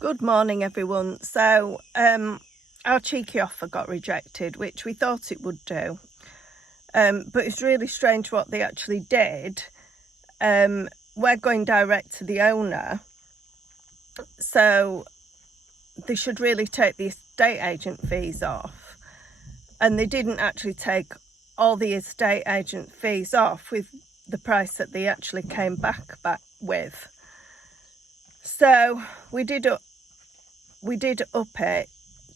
Good morning, everyone. So our cheeky offer got rejected, which we thought it would do, but it's really strange what they actually did. We're going direct to the owner, so they should really take the estate agent fees off, and they didn't actually take all the estate agent fees off with the price that they actually came back with. So we did up it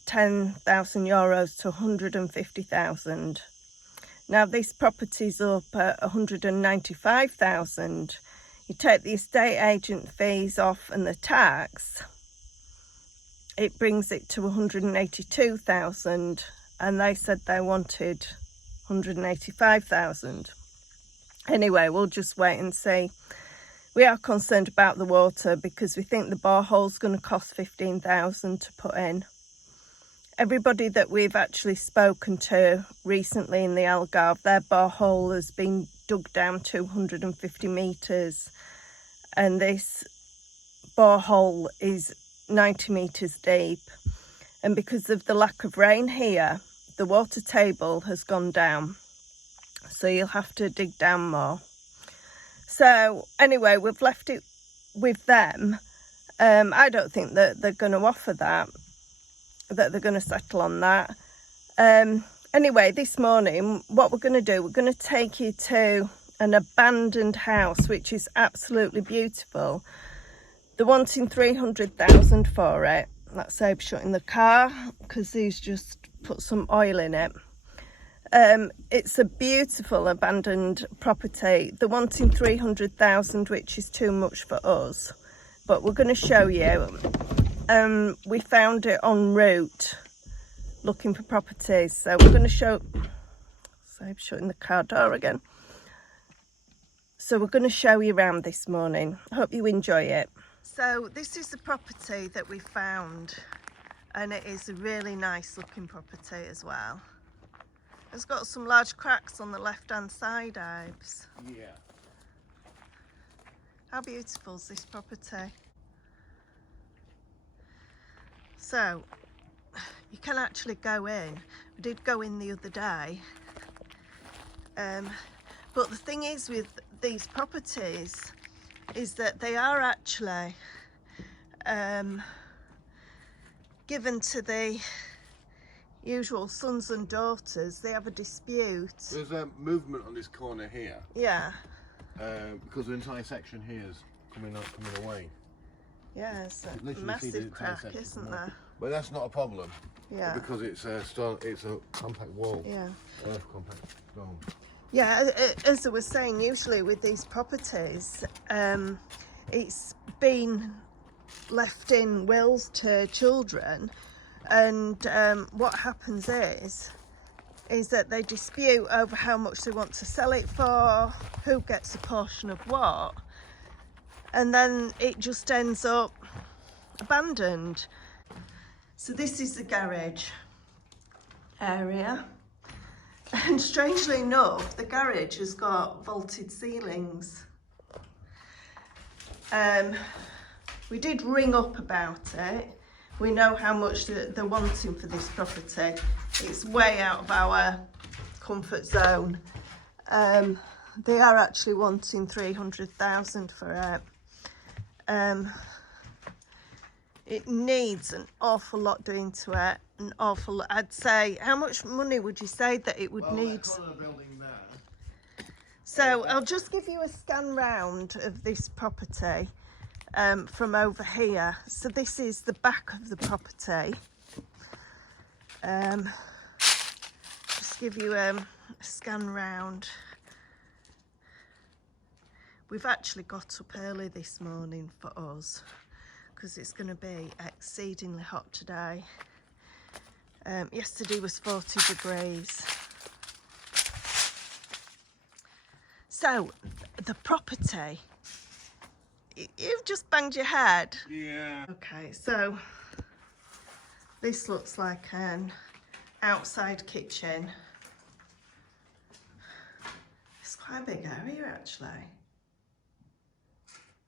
€10,000 to 150,000. Now this property's up at 195,000. You take the estate agent fees off and the tax, it brings it to 182,000, and they said they wanted 185,000. Anyway, we'll just wait and see. We are concerned about the water because we think the borehole's going to cost 15,000 to put in. Everybody that we've actually spoken to recently in the Algarve, their borehole has been dug down 250 metres, and this borehole is 90 metres deep. And because of the lack of rain here, the water table has gone down, so you'll have to dig down more. So anyway, we've left it with them. I don't think that they're going to offer that they're going to settle on that. Anyway, this morning, what we're going to do, we're going to take you to an abandoned house, which is absolutely beautiful. They're wanting 300,000 for it. That's Abe shutting the car because he's just put some oil in it. It's a beautiful abandoned property. They're wanting 300,000, which is too much for us, but we're going to show you. We found it en route looking for properties, so we're going to show. So I'm shutting the car door again. So we're going to show you around this morning. I hope you enjoy it. So this is the property that we found, and it is a really nice looking property as well. It's got some large cracks on the left hand side, Ibes. Yeah. How beautiful is this property? So you can actually go in. We did go in the other day, but the thing is with these properties is that they are actually given to the usual sons and daughters. They have a dispute. There's a movement on this corner here. Yeah. Because the entire section here is coming away. Yeah, it's a massive crack, isn't there? But that's not a problem. Yeah. Because it's a compact wall. Yeah. Compact stone. Yeah, as I was saying, usually with these properties, it's been left in wills to children, and what happens is that they dispute over how much they want to sell it for, who gets a portion of what, and then it just ends up abandoned. So this is the garage area, and strangely enough, the garage has got vaulted ceilings. We did ring up about it. We know how much they're wanting for this property. It's way out of our comfort zone. They are actually wanting 300,000 for it. It needs an awful lot doing to it. An awful lot. I'd say, how much money would you say that it would need? Building there. So I'll just give you a scan round of this property from over here. So this is the back of the property. Just give you a scan round. We've actually got up early this morning for us because it's going to be exceedingly hot today. Yesterday was 40 degrees. So the property, you've just banged your head. Yeah. Okay, so this looks like an outside kitchen. It's quite a big area actually.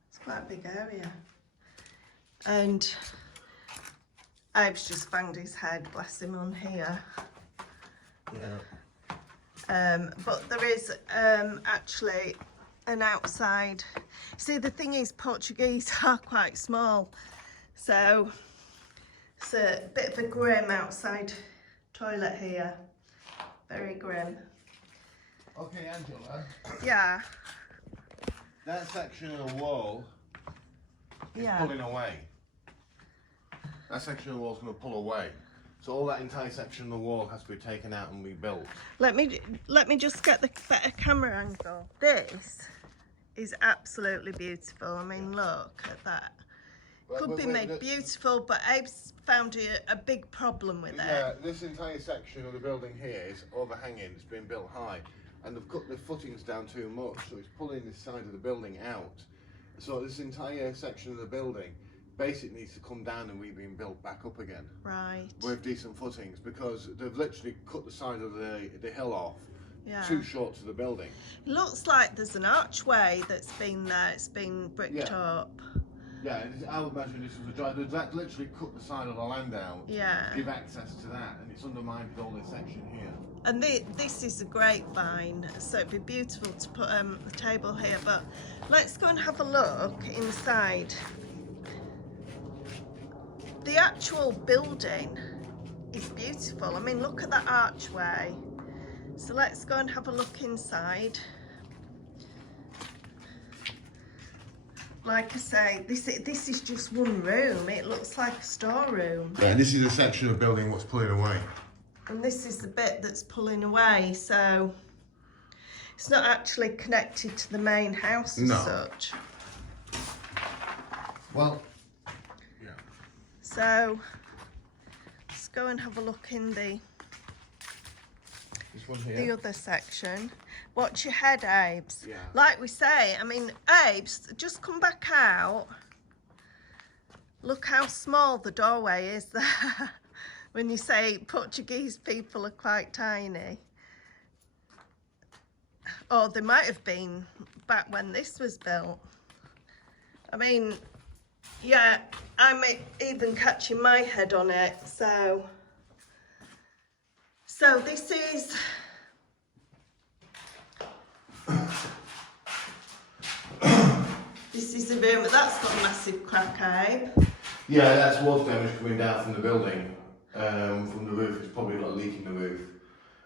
It's quite a big area. And Abe's just banged his head, bless him, on here. Yeah. But there is actually an outside. See, the thing is, Portuguese are quite small, so it's a bit of a grim outside toilet here. Very grim. Okay, Angela. Yeah. That section of the wall is Yeah. pulling away. That section of the wall's going to pull away. So all that entire section of the wall has to be taken out and rebuilt. Let me just get the better camera angle. This is absolutely beautiful. I mean, look at that. Could be made beautiful, but Abe's found a big problem with it. Yeah, this entire section of the building here is overhanging. It's been built high, and they've cut the footings down too much, so it's pulling this side of the building out. So this entire section of the building basically needs to come down and being built back up again. Right. With decent footings, because they've literally cut the side of the hill off. Yeah. Too short to the building. It looks like there's an archway that's been there. It's been bricked up. Yeah, I would imagine this was a drive. They've literally cut the side of the land out. Yeah. To give access to that, and it's undermined all this section here. And this is a grapevine, so it'd be beautiful to put a table here. But let's go and have a look inside. The actual building is beautiful. I mean, look at that archway. So let's go and have a look inside. Like I say, this is just one room. It looks like a storeroom. Yeah, this is a section of building what's pulling away. And this is the bit that's pulling away, so it's not actually connected to the main house as such. Well, yeah. So let's go and have a look in the This one here. other section. Watch your head, Abes. Yeah. Like we say, I mean, Abes, just come back out. Look how small the doorway is there. When you say Portuguese people are quite tiny. Or they might have been back when this was built. I mean, yeah, I'm even catching my head on it. So this is... This is the room, but that's got a massive crack, Abe. Yeah, that's water damage coming down from the building. From the roof, it's probably got a leak in the roof.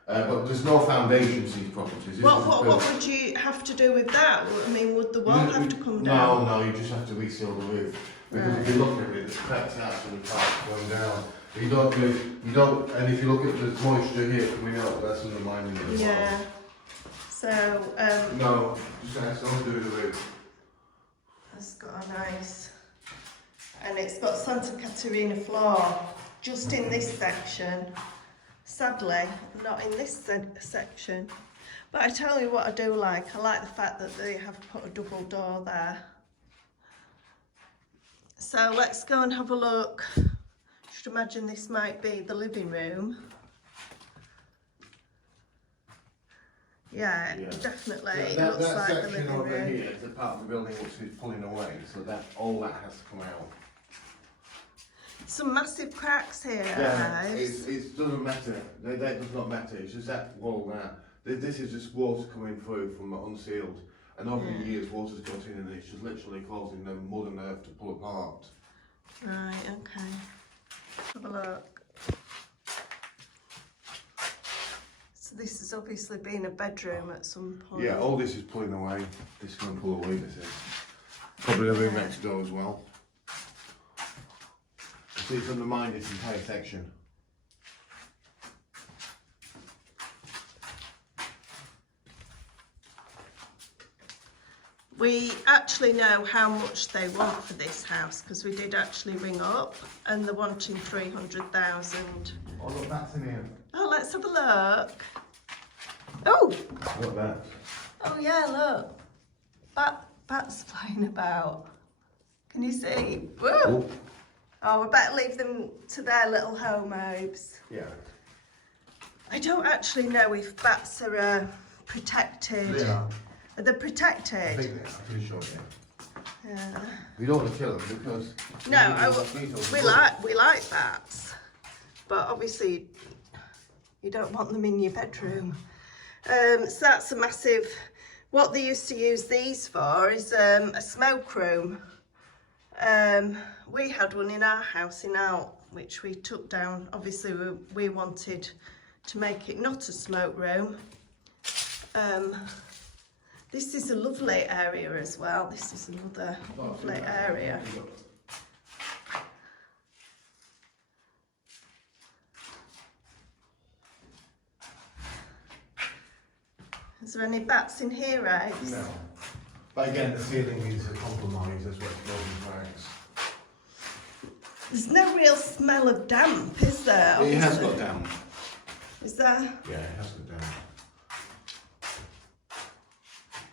But there's no foundations in these properties. What would you have to do with that? I mean, would the wall have to come down? No, you just have to reseal the roof. Because if you look at it, it's cracked out so the parts going down. You don't, and if you look at the moisture here coming out, that's undermining it as Yeah. well. So, No, just has nothing to do with the roof. it's got a nice, and it's got Santa Catarina floor just in this section. Sadly, not in this section. But I tell you what I do like. I like the fact that they have put a double door there. So let's go and have a look. Should imagine this might be the living room. Yeah, definitely. It looks that like the section living over room. here is the part of the building which is pulling away, so that all that has to come out. Some massive cracks here, Yeah, guys. it doesn't matter. That does not matter. It's just that wall there. This is just water coming through from unsealed, and over the years water's got in, and it's just literally causing the mud and earth to pull apart. Right, okay. Have a look. So this has obviously been a bedroom at some point. Yeah, all this is pulling away. This is going to pull away. This is probably the room next door as well. See, it's undermined this entire section. We actually know how much they want for this house because we did actually ring up and they're wanting 300,000. Oh, look, that's in here. Oh, let's have a look. Oh, Look, that. oh yeah, look. Bats flying about. Can you see? Whoa. Oh, we better leave them to their little home, Obes. Yeah. I don't actually know if bats are protected. They are. Are they protected? I think they are. I'm pretty sure, yeah. Yeah. We don't want to kill them because we like bats, but obviously you don't want them in your bedroom. So that's a massive. What they used to use these for is a smoke room. We had one in our house in Out, which we took down. Obviously, we wanted to make it not a smoke room. This is a lovely area as well. This is another lovely area. Is there any bats in here, Ace? No. But again, the ceiling needs a compromise as well as building cracks. There's no real smell of damp, is there? It has got damp. Is there? Yeah, it has got damp.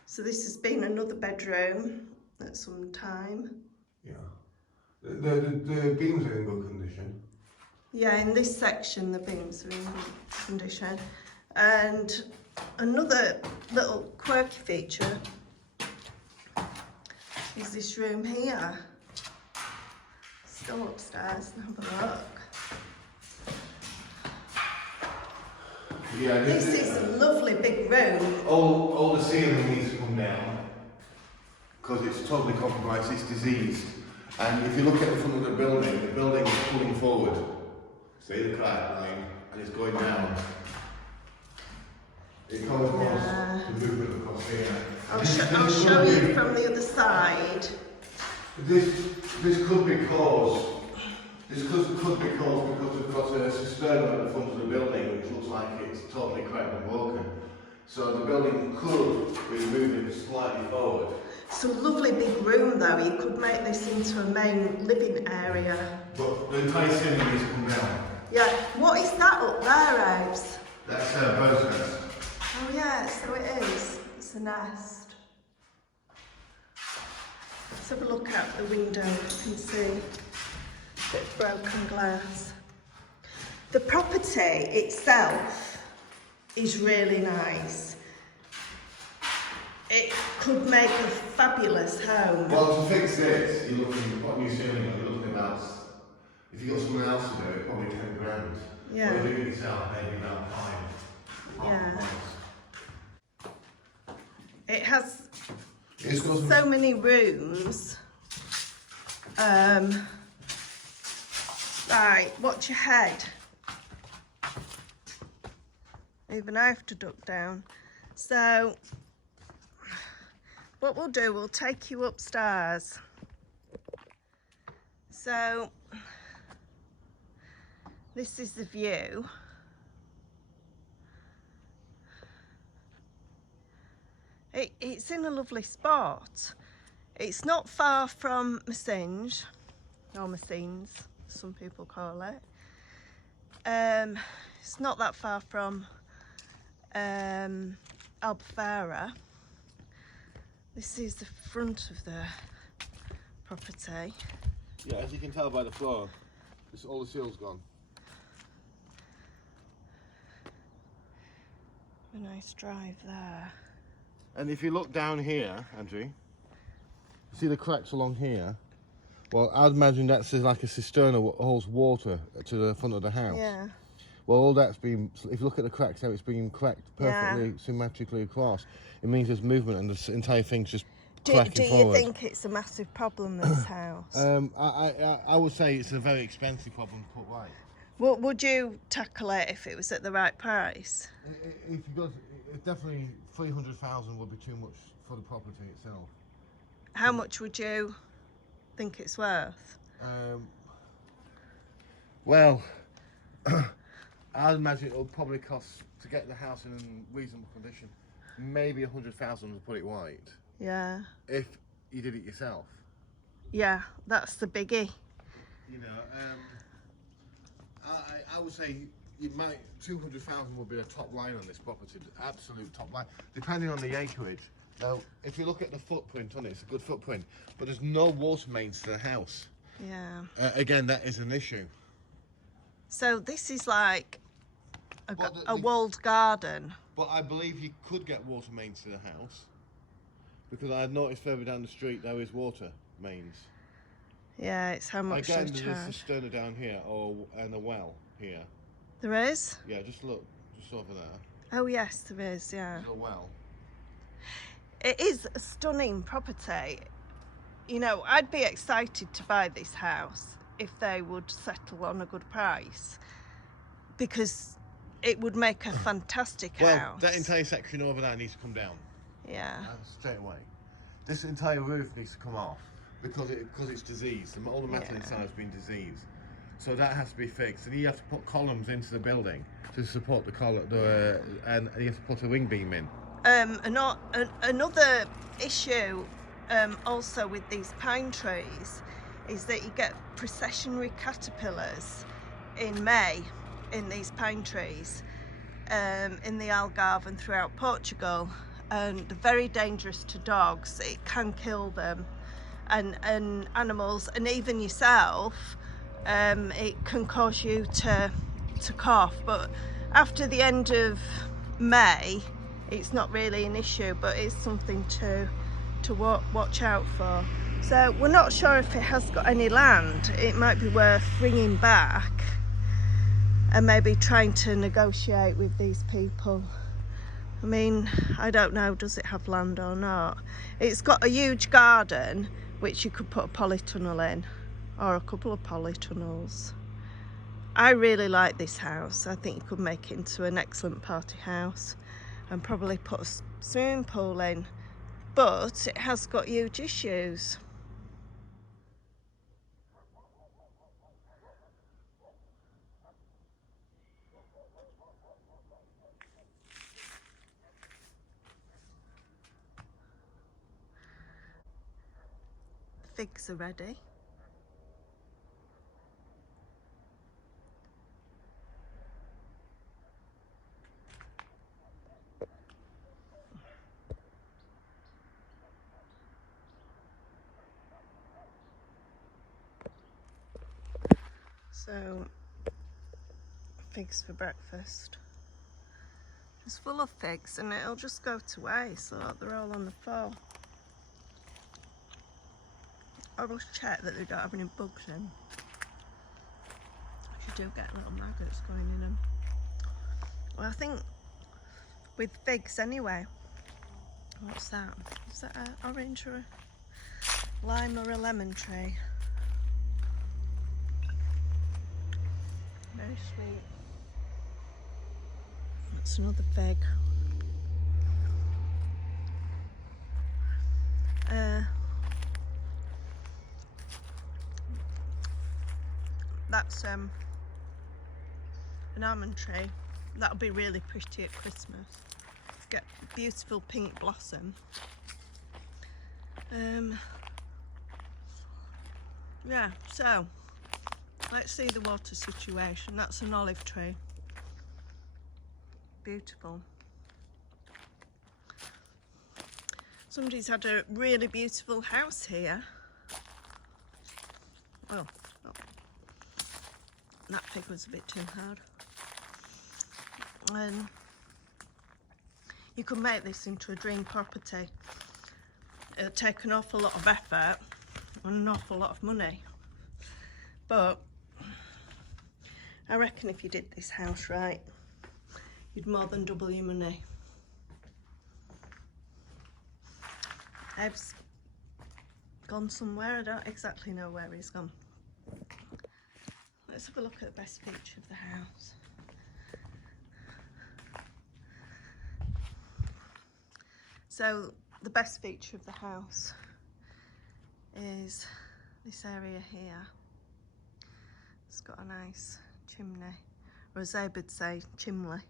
So this has been another bedroom at some time. Yeah. The beams are in good condition. Yeah, in this section the beams are in good condition. And another little quirky feature is this room here. Let's go upstairs and have a look. Yeah, This is a lovely big room. all the ceiling needs to come down because it's totally compromised, it's diseased. And if you look at the front of the building is pulling forward. See the crack line, and it's going down. It comes across the movement across here. I'll show you from the other side. This could be caused. This could be caused because we've got a cistern at the front of the building which looks like it's totally cracked and broken. So the building could be moving slightly forward. It's a lovely big room though. You could make this into a main living area. But the entire ceiling needs to come down. Yeah. What is that up there, Aves? That's a bird's nest. Oh yeah, so it is. It's a nest. Let's have a look out the window. You can see a bit of broken glass. The property itself is really nice. It could make a fabulous home. Well, to fix this, you're looking at what new ceiling, you're looking at. If you've got someone else to do it, probably 10 grand. Yeah. But doing it yourself, maybe about 5. Yeah. It has It's got so many rooms. Right, watch your head. Even I have to duck down. So, what we'll do, we'll take you upstairs. So, this is the view. It's in a lovely spot. It's not far from Messinge, or Messines, some people call it. It's not that far from Albufeira. This is the front of the property. Yeah, as you can tell by the floor, all the seal's gone. A nice drive there. And if you look down here, Andrew, see the cracks along here? Well, I'd imagine that's like a cistern that holds water to the front of the house. Yeah. Well, all that's been, if you look at the cracks, how it's being cracked perfectly, symmetrically across, it means there's movement and the entire thing's just cracking forward. Do you think it's a massive problem, this house? I would say it's a very expensive problem to put right. What would you tackle it if it was at the right price? If you got, definitely 300,000 would be too much for the property itself. How much would you think it's worth? Well, I'd imagine it will probably cost to get the house in reasonable condition, maybe 100,000 to put it white. Yeah. If you did it yourself. Yeah, that's the biggie. You know, I would say you might 200,000 would be the top line on this property, the absolute top line, depending on the acreage. Now, if you look at the footprint on it, it's a good footprint, but there's no water mains to the house. Yeah. Again, that is an issue. So this is like a walled garden. But I believe you could get water mains to the house. Because I had noticed further down the street there is water mains. Yeah, it's how much Again, they there's a charge. cisterna down here, and a well here. There is? Yeah, just look, just over there. Oh yes, there is, yeah. There's a well. It is a stunning property. You know, I'd be excited to buy this house if they would settle on a good price, because it would make a fantastic house. Well, that entire section over there needs to come down. Yeah. Straight away. This entire roof needs to come off because it's diseased. All the metal inside has been diseased. So that has to be fixed. And you have to put columns into the building to support the column, and you have to put a wing beam in. Another issue also with these pine trees is that you get processionary caterpillars in May in these pine trees in the Algarve and throughout Portugal, and they're very dangerous to dogs. It can kill them and animals, and even yourself. It can cause you to cough, but after the end of May it's not really an issue, but it's something to watch out for. So we're not sure if it has got any land. It might be worth ringing back and maybe trying to negotiate with these people. I mean, I don't know, does it have land or not? It's got a huge garden which you could put a polytunnel in, or a couple of polytunnels. I really like this house. I think you could make it into an excellent party house and probably put a swimming pool in, but it has got huge issues. The figs are ready. So, figs for breakfast. It's full of figs and it'll just go to waste, so they're all on the floor. I will check that they don't have any bugs in. You do get little maggots going in them. Well, I think with figs anyway. What's that? Is that an orange or a lime or a lemon tree? Very sweet. That's another fig. That's an almond tree. That'll be really pretty at Christmas. Get beautiful pink blossom. Yeah, so let's see the water situation. That's an olive tree. Beautiful. Somebody's had a really beautiful house here. Oh, that fig was a bit too hard. And you could make this into a dream property. It'll take an awful lot of effort and an awful lot of money, but I reckon if you did this house right, you'd more than double your money. Eb's gone somewhere. I don't exactly know where he's gone. Let's have a look at the best feature of the house. So the best feature of the house is this area here. It's got a nice chimney, or as they would say, chimney.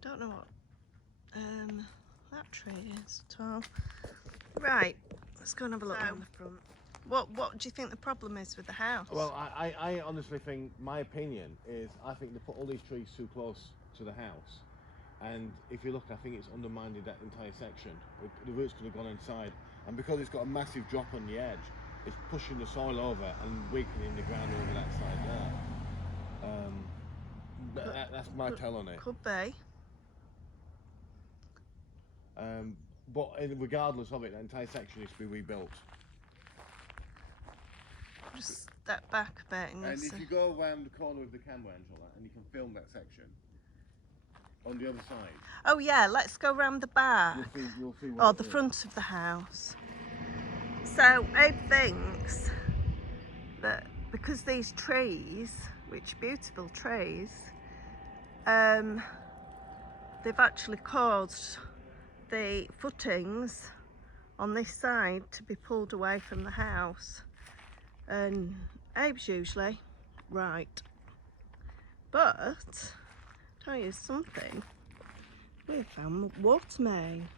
Don't know what that tree is at all. Right, let's go and have a look around the front. What do you think the problem is with the house? Well, I honestly think, my opinion is, I think they put all these trees too close to the house, and if you look, I think it's undermined that entire section. The roots could have gone inside, and because it's got a massive drop on the edge, it's pushing the soil over and weakening the ground over that side there. That's my tell on it. Could be. But regardless of it, the entire section is to be rebuilt. Just step back a bit And if you go around the corner with the camera, Angela, and you can film that section on the other side. Oh yeah, let's go round the back. You'll see or the front of the house. So Abe thinks that because these trees, which beautiful trees, they've actually caused the footings on this side to be pulled away from the house. And Abe's usually right. But, tell you something, we found water main.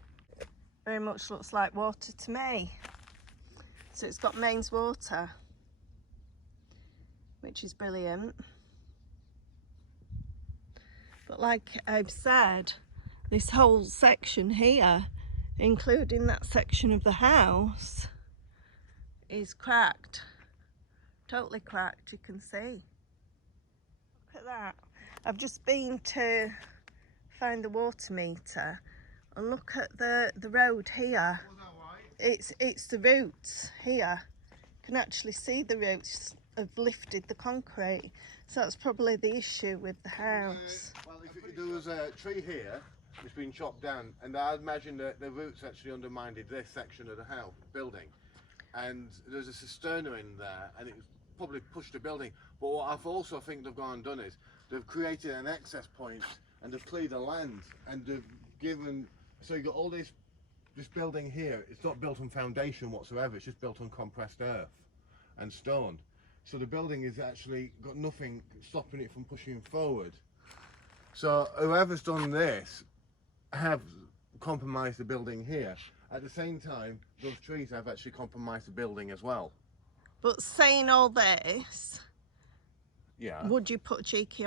Very much looks like water to me. So it's got mains water, which is brilliant. But like I've said, this whole section here, including that section of the house, is cracked. Totally cracked, you can see. Look at that. I've just been to find the water meter and look at the road here. It's the roots here. You can actually see the roots have lifted the concrete. So that's probably the issue with the house. Well, if there was a tree here, it's been chopped down, and I imagine that the roots actually undermined this section of the house building. And there's a cisterna in there, and it probably pushed the building. But what I've also think they've gone and done is they've created an access point, and they've cleared the land, and they've given. So you got all this building here. It's not built on foundation whatsoever. It's just built on compressed earth and stone. So the building is actually got nothing stopping it from pushing forward. So whoever's done this have compromised the building here. At the same time, those trees have actually compromised the building as well. But saying all this, yeah, would you put a cheeky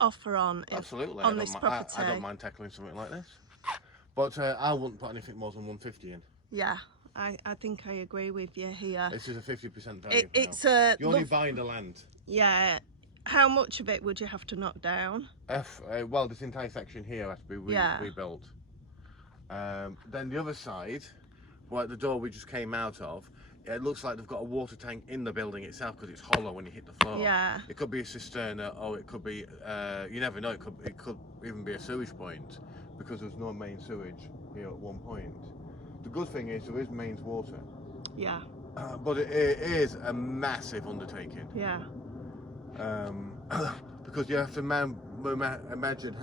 offer on Absolutely. on this property? I don't mind tackling something like this. But I wouldn't put anything more than 150 in. Yeah, I think I agree with you here. This is a 50% value. You're only buying the land. Yeah. How much of it would you have to knock down? Well, this entire section here has to be rebuilt. Then the other side, well, the door we just came out of, it looks like they've got a water tank in the building itself because it's hollow when you hit the floor. Yeah. It could be a cisterna, or it could be, you never know, it could even be a sewage point because there's no main sewage here at one point. The good thing is there is mains water. Yeah. But it is a massive undertaking. Yeah. Because you have to imagine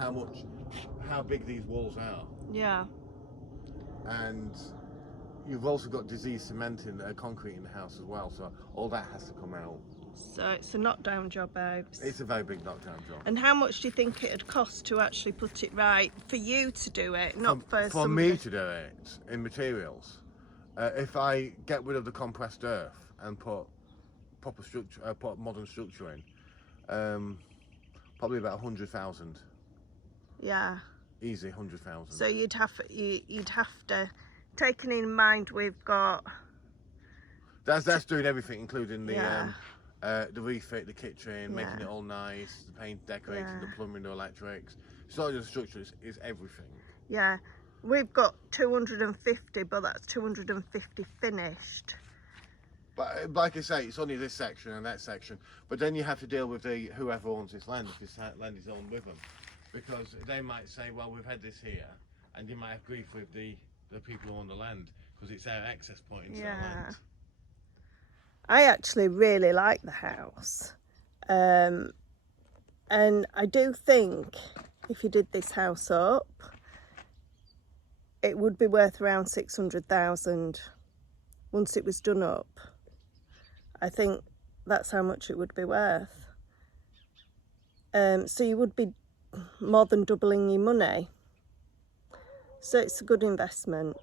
how big these walls are. Yeah. And you've also got diseased cement in concrete in the house as well, so all that has to come out. So it's a knockdown job, Babes. It's a very big knockdown job. And how much do you think it'd cost to actually put it right for you to do it, not for somebody? Me to do it in materials. If I get rid of the compressed earth and put proper structure, put modern structure in, probably about 100,000. Yeah. Easy 100,000. So you'd have to, taking in mind we've got. That's doing everything, including the refit, the kitchen, making it all nice, the paint, decorating, the plumbing, the electrics. It's not just structure; it's everything. Yeah, we've got 250, but that's 250 finished. But like I say, it's only this section and that section. But then you have to deal with whoever owns this land, if this land is owned with them, because they might say, well, we've had this here, and you might have grief with the people who own the land because it's their access point into the land. I actually really like the house, and I do think if you did this house up, it would be worth around 600,000 once it was done up. I think that's how much it would be worth. So you would be more than doubling your money. So it's a good investment.